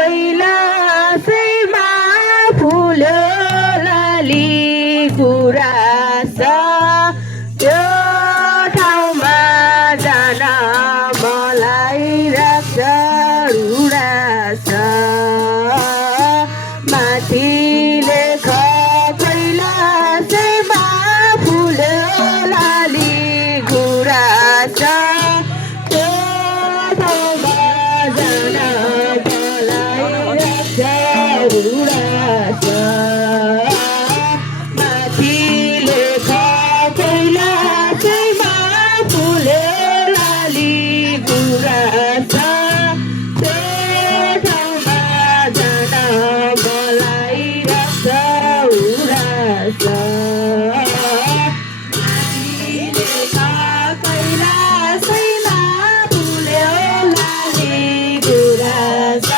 कैलाशैमा फुल्यो लाली गुराँस त्यो ठाउँमा जान मलाई राख्छ उडास माथिले कैलाशैमा फुल्यो लाली गुराँस माथिले कैलाशैमा फुल्यो लाली गुराँस त्यो ठाउँमा जान मलाई राख्छ उडास माथिले कैलाशैमा फुल्यो लाली गुराँस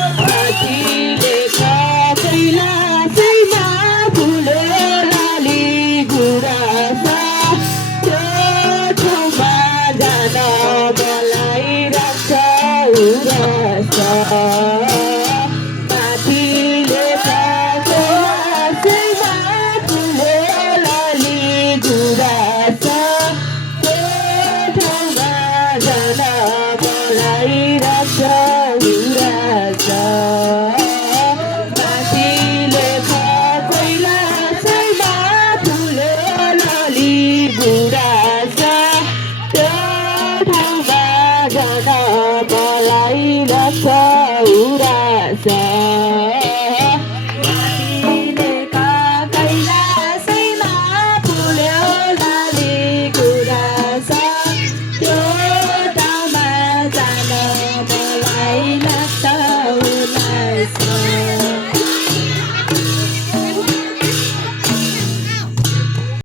माथिले कैलाशैमा फुल्यो लाली गुराँस त्यो ठाउँमा जान मलाई राख्छ उडास माथिले कैलाशैमा फुल्यो लाली गुराँस त्यो ठाउँमा जान मलाई राख्छ उडास